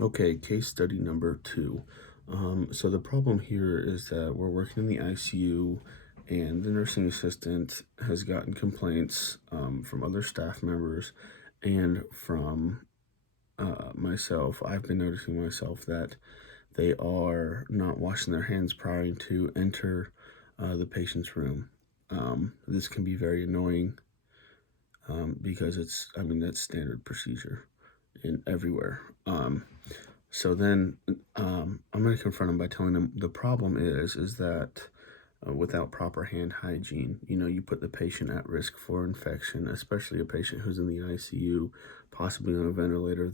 Okay, case study number two. So the problem here is that we're working in the ICU, and the nursing assistant has gotten complaints from other staff members and from myself. I've been noticing myself that they are not washing their hands prior to enter the patient's room. This can be very annoying because I mean, that's standard procedure in everywhere. So then I'm going to confront them by telling them the problem is that without proper hand hygiene, you put the patient at risk for infection, especially a patient who's in the ICU, possibly on a ventilator.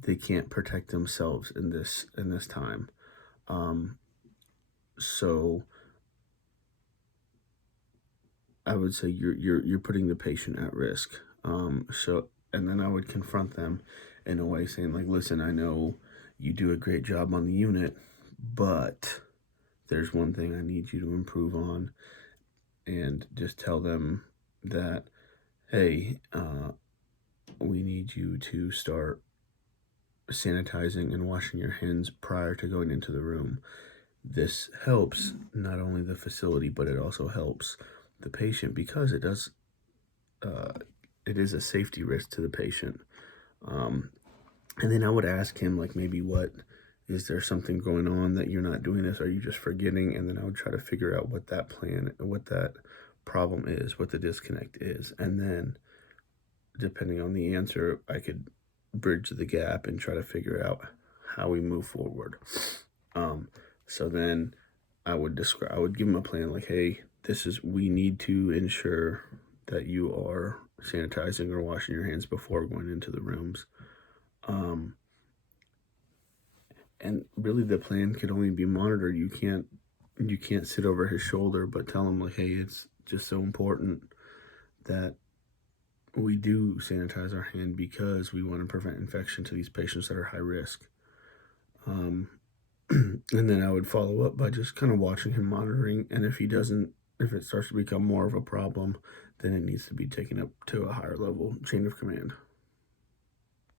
They can't protect themselves in this time. So I would say you're putting the patient at risk. And then I would confront them in a way saying like, listen, I know you do a great job on the unit, but there's one thing I need you to improve on, and just tell them that, hey, we need you to start sanitizing and washing your hands prior to going into the room. This helps not only the facility, but it also helps the patient because uh, it is a safety risk to the patient. Um, and then I would ask him, like, maybe is there something going on that you're not doing this? Are you just forgetting? And then I would try to figure out what that problem is, what the disconnect is. And then, depending on the answer, I could bridge the gap and try to figure out how we move forward. Um, so then I would give him a plan like, hey, we need to ensure that you are sanitizing or washing your hands before going into the rooms. Um, and really the plan could only be monitored. You can't sit over his shoulder, but tell him like, hey, it's just so important that we do sanitize our hand because we want to prevent infection to these patients that are high risk. Um, and then I would follow up by just kind of watching him, monitoring, and if it starts to become more of a problem, then it needs to be taken up to a higher level chain of command.